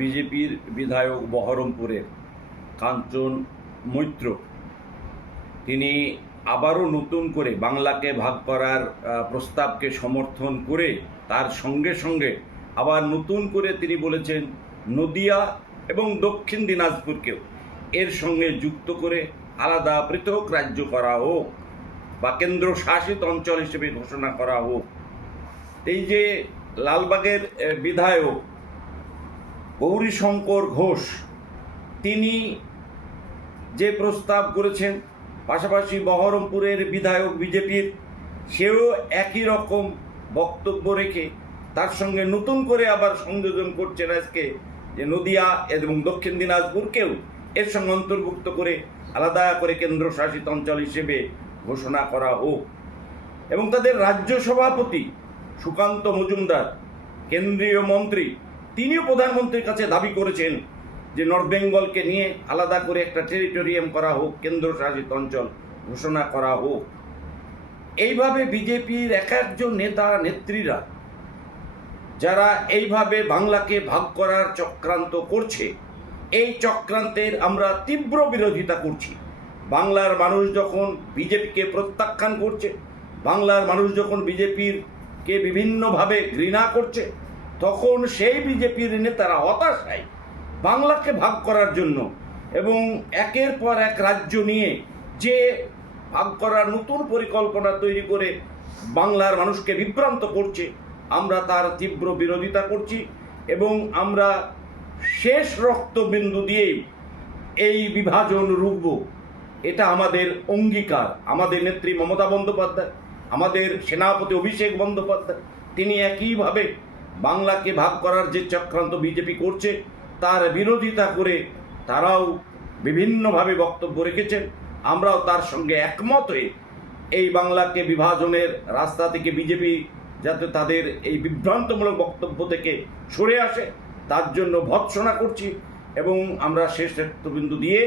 বিজেপির বিধায়ক বহরমপুরের কাঞ্চন মৈত্র তিনি আবারও নতুন করে বাংলাকে ভাগ করার প্রস্তাবকে সমর্থন করে তার সঙ্গে সঙ্গে আবার নতুন করে তিনি বলেছেন নদিয়া এবং দক্ষিণ দিনাজপুরকেও এর সঙ্গে যুক্ত করে আলাদা পৃথক রাজ্য করা হোক বা কেন্দ্রশাসিত অঞ্চল হিসেবে ঘোষণা করা হোক। এই যে লালবাগের বিধায়ক গৌরীশঙ্কর ঘোষ তিনি যে প্রস্তাব করেছেন, পাশাপাশি বহরমপুরের বিধায়ক বিজেপির সেও একই রকম বক্তব্য রেখে তার সঙ্গে নতুন করে আবার সংযোজন করছেন আজকে যে নদিয়া এবং দক্ষিণ দিনাজপুরকেও এর সঙ্গে অন্তর্ভুক্ত করে আলাদা করে কেন্দ্রশাসিত অঞ্চল হিসেবে ঘোষণা করা হোক। এবং তাদের রাজ্য সভাপতি সুকান্ত মজুমদার কেন্দ্রীয় মন্ত্রী তিনিও প্রধানমন্ত্রীর কাছে দাবি করেছেন যে নর্থ বেঙ্গলকে নিয়ে আলাদা করে একটা টেরিটোরিয়াম করা হোক, কেন্দ্রশাসিত অঞ্চল ঘোষণা করা হোক। এইভাবে বিজেপির এক একজন নেতা নেত্রীরা যারা এইভাবে বাংলাকে ভাগ করার চক্রান্ত করছে, এই চক্রান্তের আমরা তীব্র বিরোধিতা করছি। বাংলার মানুষ যখন বিজেপিকে প্রত্যাখ্যান করছে, বাংলার মানুষ যখন বিজেপিরকে বিভিন্নভাবে ঘৃণা করছে, তখন সেই বিজেপির নেতারা হতাশায় বাংলাকে ভাগ করার জন্য এবং একের পর এক রাজ্য নিয়ে যে ভাগ করার নতুন পরিকল্পনা তৈরি করে বাংলার মানুষকে বিভ্রান্ত করছে, আমরা তার তীব্র বিরোধিতা করছি এবং আমরা শেষ রক্তবিন্দু দিয়েই এই বিভাজন রুখব। এটা আমাদের অঙ্গীকার। আমাদের নেত্রী মমতা বন্দ্যোপাধ্যায়, আমাদের সেনাপতি অভিষেক বন্দ্যোপাধ্যায় তিনি একইভাবে বাংলাকে ভাগ করার যে চক্রান্ত বিজেপি করছে তার বিরোধিতা করে তারাও বিভিন্নভাবে বক্তব্য রেখেছেন। আমরাও তার সঙ্গে একমত হয়ে এই বাংলাকে বিভাজনের রাস্তা থেকে বিজেপি যাতে তাদের এই বিভ্রান্তমূলক বক্তব্য থেকে সরে আসে তার জন্য ভৎসনা করছি এবং আমরা শেষ রক্তবিন্দু দিয়ে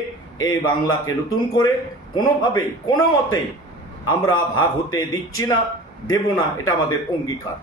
এই বাংলাকে নতুন করে কোনোভাবেই কোনো মতেই আমরা ভাগ হতে দিচ্ছি না, দেব না, এটা আমাদের অঙ্গীকার।